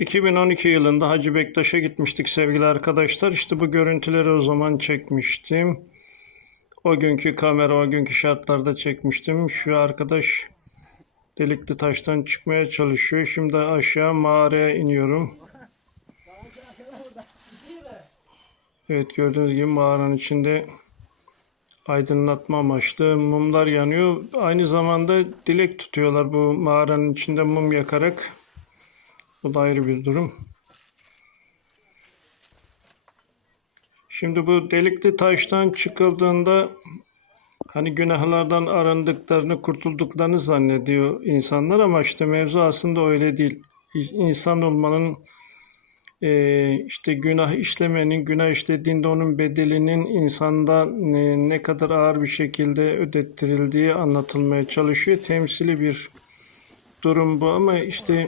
2012 yılında Hacı Bektaş'a gitmiştik sevgili arkadaşlar. İşte bu görüntüleri o zaman çekmiştim. O günkü kamera, o günkü şartlarda çekmiştim. Şu arkadaş delikli taştan çıkmaya çalışıyor. Şimdi aşağı mağaraya iniyorum. Evet gördüğünüz gibi mağaranın içinde aydınlatma amaçlı mumlar yanıyor. Aynı zamanda dilek tutuyorlar bu mağaranın içinde mum yakarak. Bu da ayrı bir durum. Şimdi bu delikli taştan çıkıldığında hani günahlardan arındıklarını, kurtulduklarını zannediyor insanlar ama işte mevzu aslında öyle değil. İnsan olmanın eee, işte günah işlemenin, günah işlediğinde onun bedelinin insanda ne kadar ağır bir şekilde ödettirildiği anlatılmaya çalışıyor. Temsili bir durum bu ama işte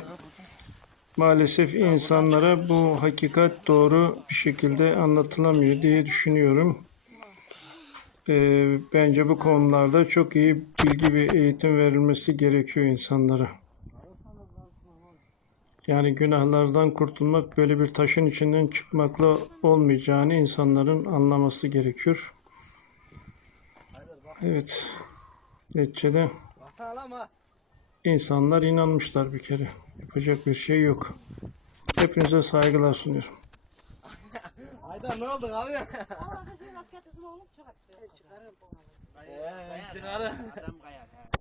maalesef insanlara bu hakikat doğru bir şekilde anlatılamıyor diye düşünüyorum. Ee, bence bu konularda çok iyi bilgi ve eğitim verilmesi gerekiyor insanlara. Yani günahlardan kurtulmak böyle bir taşın içinden çıkmakla olmayacağını insanların anlaması gerekiyor. Evet. Neticede insanlar inanmışlar bir kere. Yapacak bir şey yok. Hepinize saygılar sunuyorum. Ayda ne oldu abi? Ama kızın askerdesini oğlum çıkarttı. Çıkarım bunu. Ee, çıkarım. Adam kayar. he.